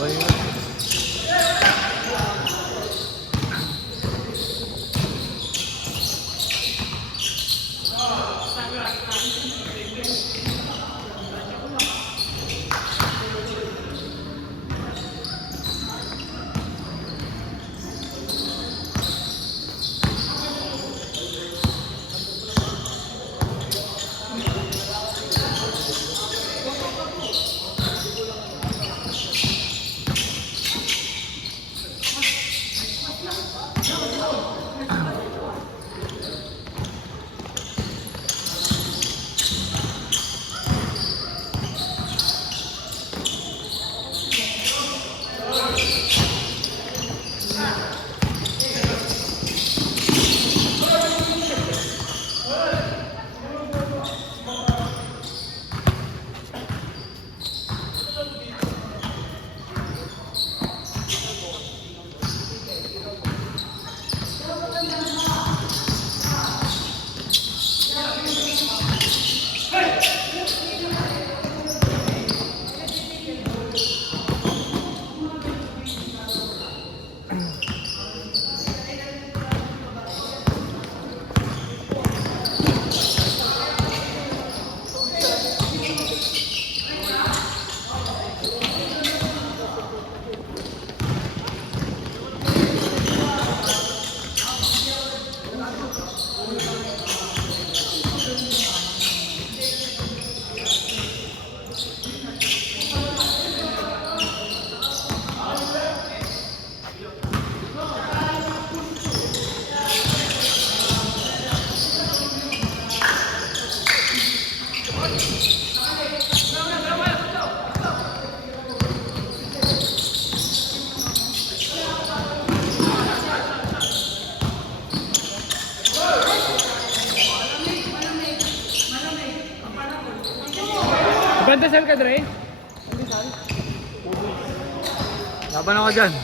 tambay na. Pandesal ka, Dre? Laban ako dyan.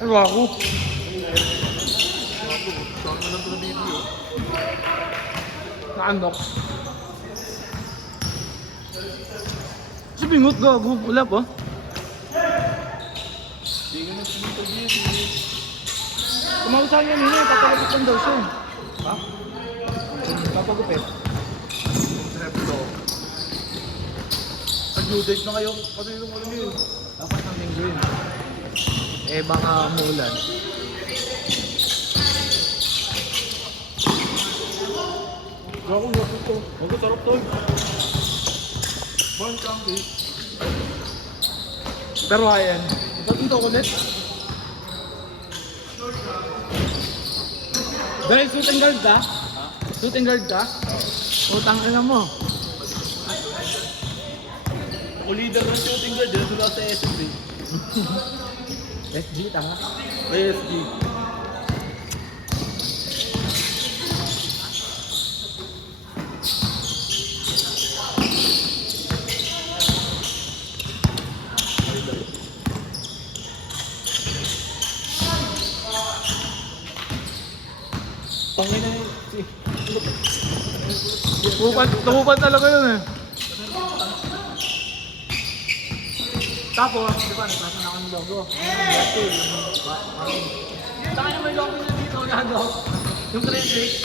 Ano ako? Saan na lang ito na video? Naandok. Sabingot gago. Wala pa. Hindi ka na sinita dito. Kumausahan niya nila. Papagupit lang daw siya. Ha? Papagupit. Sarap ito. Nag-due date na kayo. Kasi yung ano yun. Dapat ng linggo yun. Eh baka umuulan. Gago, gago ito. Gago, sarap to. Bang kampi. Pero ayan. Ba't ito ulit? Dahil suit and guard ka? Suit and guard ka? Utang ina mo. Ako leader ng shooting guard. Dito sila sa SSB. SG, tanga. ASG. Pangina yun. Tumupan talaga yun eh. Tapos, di ba, nagpasa na ako ng logo. Saka na may logo na dito, gago. Yung credit.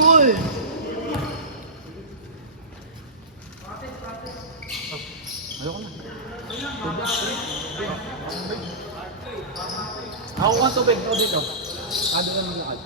Uy! Ayoko na. Ako kang tubig, ako dito. Doon lang lakad.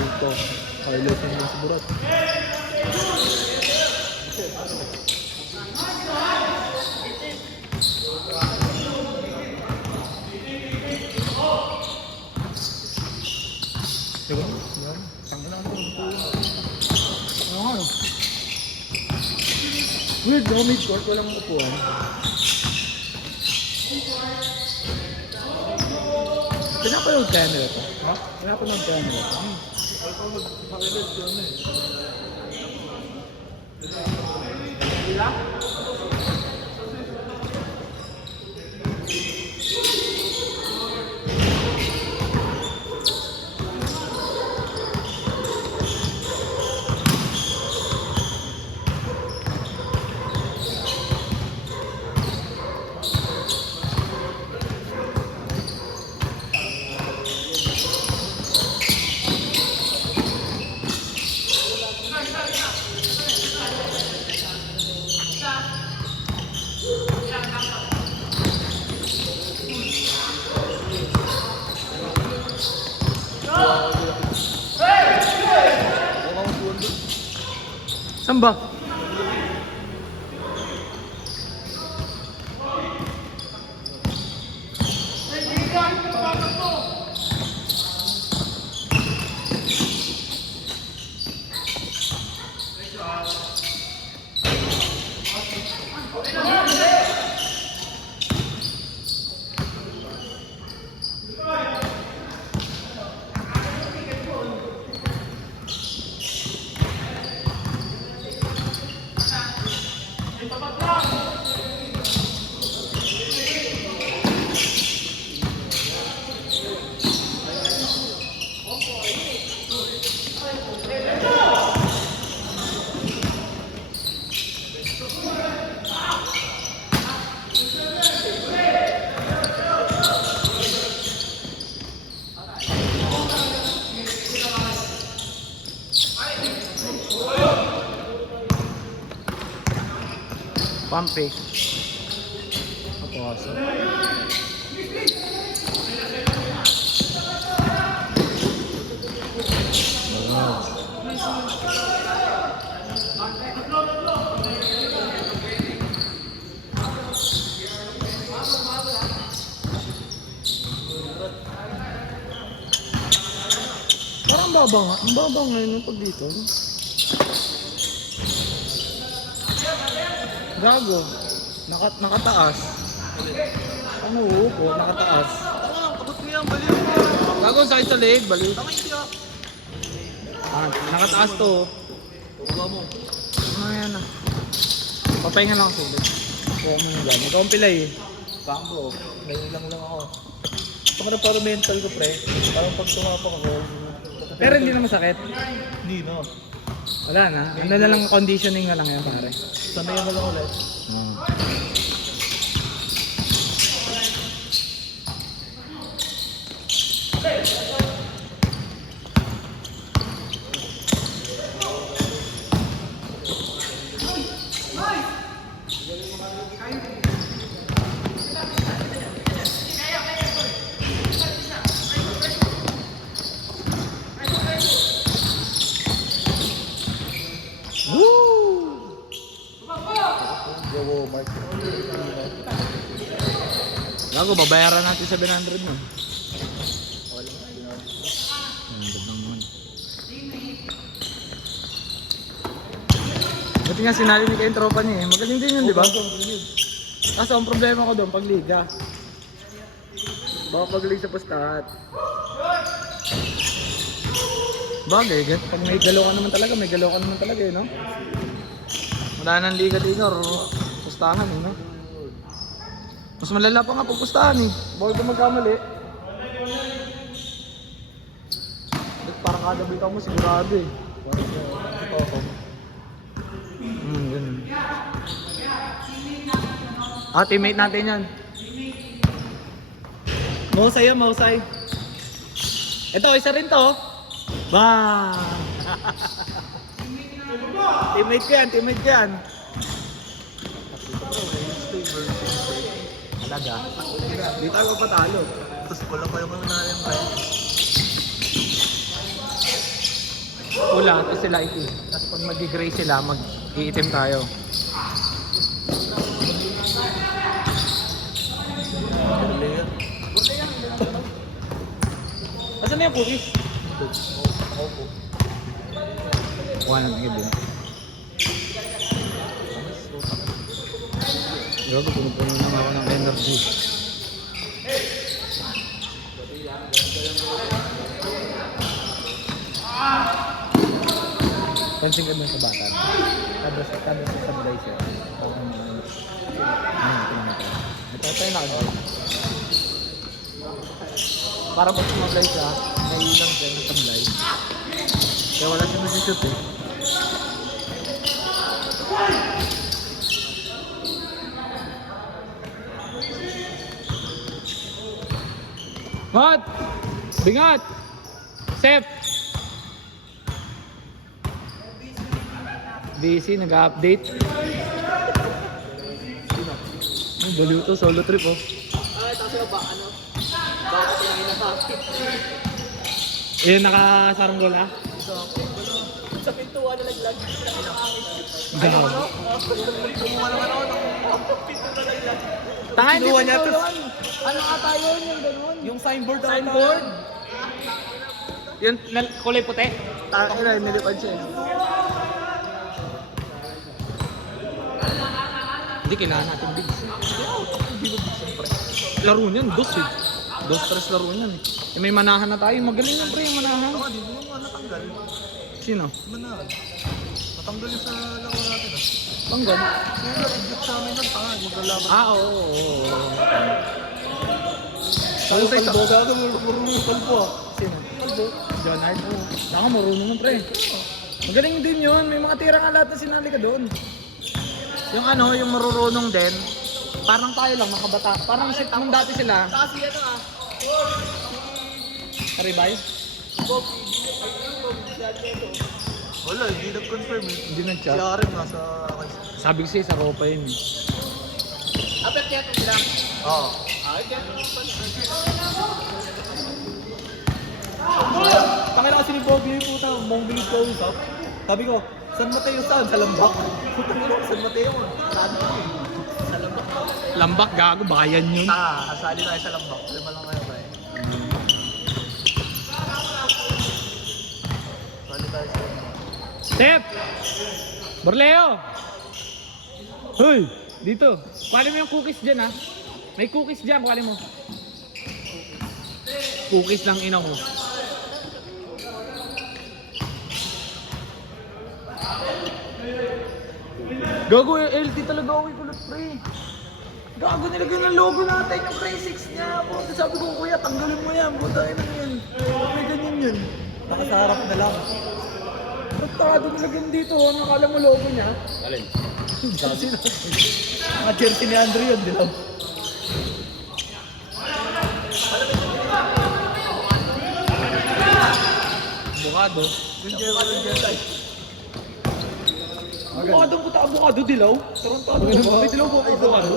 Ito. Pilot ng mga siburat. Diba? Yan. Tanggal na ako. Oo nga. Weird, no? Mid-court, walang upuan. Pinapanood kaya nila ito? Ha? Pinapanood kaya nila ito? Ay, kung mag-pilot yun eh. Saan ba? Pampi. Papasok. Parang baba nga. Ang baba ngayon ng pag dito. Gago. Nakataas. Ano uupo? Nakataas. Abot mo yan, baliw mo. Gago, sakit sa leg. Balik. Tama hindi ah. Nakataas to. Baba mo. Ano yan ah. Papahinga lang ako ulit. Kuha mo na lang. Ikaw ang pilay eh. Bako, may lang ako. Ito ka na para mental ko, pre. Parang pag tumapak ako. Pero hindi na masakit. Hindi na. Wala na. Ano na lang conditioning na lang yan pare. Sanayan mo lang ulit. Yo, Mark. Gago, babayaran natin 700 mo. Buti nga sinali ni kayong tropa niya eh. Magaling din yun, di ba? Kaso ang problema ko doon, pag liga. Baka paglig sa pustahat. Bagay, pag may galaw ka naman talaga, may galaw ka naman talaga eh, no? Wala nang liga-liga or pustahan eh, no? Mas malala pa nga pag pustahan eh. Bawal ka magkamali. Parang kada bitaw mo sigurado eh. Ganun. Teammate natin yan. Mahusay yan, mahusay. Ito, isa rin to. Ba! Teammate ko yan, teammate ko yan. Talaga. Di tayo patalo. Tapos wala pa yung mga yung kaya. Pula, tapos sila itim. Tapos pag mag-gray sila, mag-iitim tayo. Asan na yung cookies? Kuha natin yung din. Gago, puno-puno naman ako ng energy. Pansin ka sa bata. Kada sa sablay siya. Ito tayo nakagay. Para pag sumablay siya, may ilang siya ng sablay. Kaya wala siya masishoot eh. Mat! Bingat! Sep! Busy, nag-update. Ang baliw to, solo trip oh. Ay, tapos yung ba, ano? Baka pinangin na Ayun, nakasarunggol na? Sa pintuan na laglag. Gago. Kumuha naman ako ng pinto na laglag. Tanga, hindi Kinuha ko niya, yun. tapos- Ano ata yun, yung ganun? Yung signboard. Signboard? Yung kulay puti? Tanga na, nilipad siya. Hindi, kailangan natin bigs. Laro niyan, dos eh. Dos, tres laro niyan eh. Eh, may manahan na tayo. Magaling na pre yung manahan. Hindi mo nga natanggal. Sino? Manahan. Natanggal yung sa laro natin ah. Tanggal. Yung nag-ibig sa amin ng tanga, maglalaban. Ah, oo. Tayo kalbo, gago, marunong yung kalbo ah. Sino? John Hart. Baka marunong na pre. Magaling din yun. May mga tira nga lahat na sinali ka doon. Yung ano, yung marurunong din. Parang tayo lang, makabata. Parang nung dati sila. Kasi ito ah. Karibay? Wala, hindi nag-confirm eh. Hindi Si nag-chat. Aaron nasa... Sabi ko siya, sa ropa yun eh. Apet kaya ito sila? Oo. Pakila kasi ni Bobby yung puta, mong bilog ko usap. Sabi ko, San Mateo saan? Sa Lambak. Puta ko, San Mateo. Saan ako eh? Sa Lambak. Lambak, gago, bayan yun. Kasali tayo sa Lambak. Lima lang kayo ba eh. Kasali tayo sa Lambak. Step! Borleo! Hoy! Dito. Kuhalin mo yung cookies dyan ha. May cookies dyan, kuhalin mo. Cookies lang ina mo. Gago yung LT talaga ako kulot pre. Gago nilagay ng logo natin yung Cray 6 niya. Puta, sabi ko kuya, tanggalin mo yan. Puta, ina yan. May ganyan yan. Nakasarap na lang. Ba't takado nilagyan dito? Ano akala mo logo niya? Alin? Mga jersey ni Andrew yun, di lang. Abukado. Yung jersey. Abukado puta, abukado dilaw. Tarantado ka ba? May dilaw po ako abukado.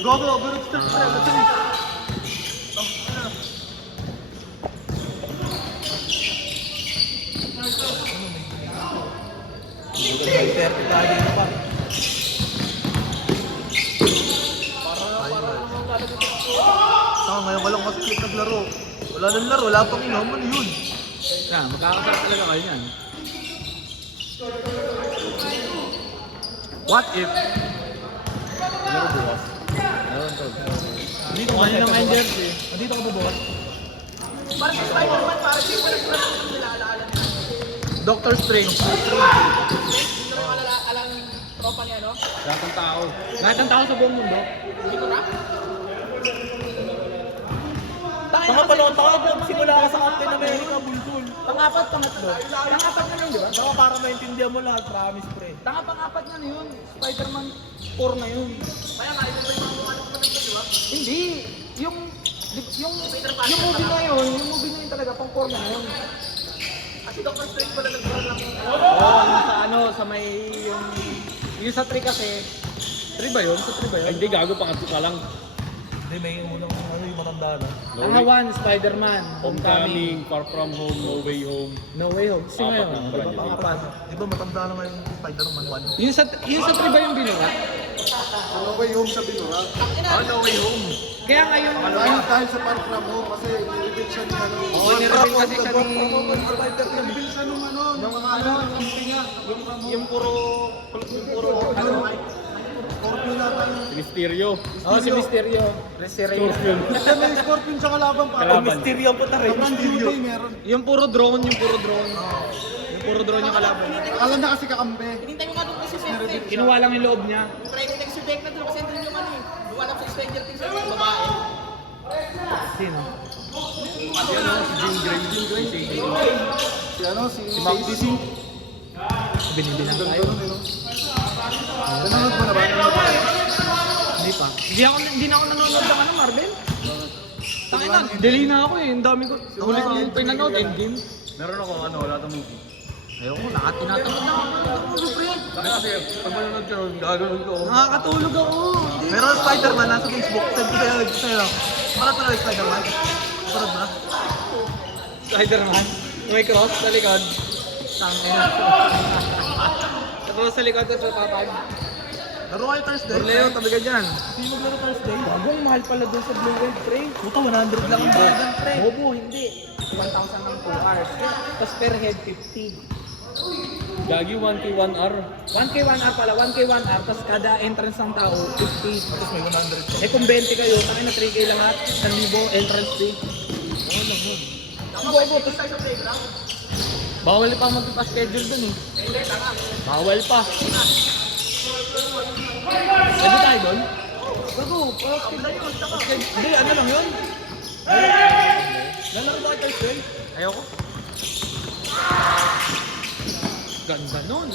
Gogo, good start pa rin. Ngayon walang mas click naglaro. Wala nang laro, wala pang inom, ano yun? Yan, magkakasarap talaga kayo yan. What if? Laro bukas. Meron to. Nandito ka Ano naman yung jersey? Nandito ka ba bukas? Parang si Spider-Man, parang si Spider-Man ang nilalaala nila. Dr. Strange. Hindi ko naman alam tropa niya, no? Lahat ng tao. Lahat ng tao sa buong mundo. Hindi ko na. Tanga pa noon, tanga simula ka sa Captain America, bulbul. Pang-apat, pangatlo. Pang-apat na yun, di ba? Tanga para maintindihan mo lahat, promise pre. Tanga pang-apat na yun. Spider-Man 4 na yun. Kaya nga, ito ba yung mga mukha ng kapatid ko, di ba? Hindi. Yung Yung movie na yun, talaga, pang porno na yun. Kasi Dr. Strange pala nagkaroon lang. Oo, yung sa ano, sa may, yung sa 3 kasi, 3 ba yun? Sa 3 ba yun? Ay, hindi, gago, pangatlo ka lang. Hindi, may unang ano yung matanda na. Ang hawan, Spider-Man, Homecoming, Far From Home, No Way Home. No Way Home. Sino Apat yun? na pala yun. Apat. Di ba matanda na ngayon yung Spider-Man 1? Yung sa 3 ba yung binuha? No Way Home sa binura. No Way Home. Kaya ngayon, Dahil sa Far From Home kasi i-reveal siya ni ano. oo, nireveal kasi siya ni... I-reveal siya nung ano, nung ano, yung tinga. Yung puro, ano, Scorpion natin. Si Mysterio. oh, si Mysterio. Si Rey. Scorpion. Kasi may Scorpion siya kalaban pa. Kalaban. Mysterio po na rin. Sobrang Judy meron. Yung puro drone. Yung puro drone yung kalaban. Akala na kasi kakambe. Hinintay mo nga doon kasi Siyempre. Kinuha lang yung loob niya. Try ko next week na doon kasi andun yung ano eh. Duwa lang sa Stranger Things sa mga babae. Sino? Yan o, si Jean Grey. Si ano, si Stacy. Binibilang tayo. Ganun eh, no? Nanonood mo na ba? Hindi pa. Hindi na ako nanonood ng ano, Marvel. Tangin na, deli na ako eh. Ang dami ko. Huli ko yung pinanood, Endgame. Meron ako, ano, wala itong movie. Ayoko, tinatamad na ako. Kasi, pag manonood ka, gagawin ko. Nakakatulog ako. Pero Spider-Man nasa Facebook. Send ko sa'yo. Para talaga Spider-Man. Parang na. Spider-Man. May cross sa likod. Tangin. Cross sa likod at sa tatay. Laro kayo Thursday. Leo, tabi ka dyan. Hindi maglaro Thursday. Bagong mahal pala dun sa Blue Wave, pre. Puta, 100 lang ang bagan, pre. Bobo, hindi. 1,000 ng 2 hours. Tapos per head, 50. Gagi, 1K 1 hour. 1K 1 hour pala, 1K 1 hour. Tapos kada entrance ng tao, 50. Tapos may 100 pa. Eh kung 20 kayo, takin na 3K lahat. 1,000 entrance fee. Bobo, tapos bawal pa magpa-schedule dun eh. Bawal pa. Pwede tayo dun? Bago, Hindi, ano lang yun? Lalaro ba kayo Thursday? ayoko. Ganda nun.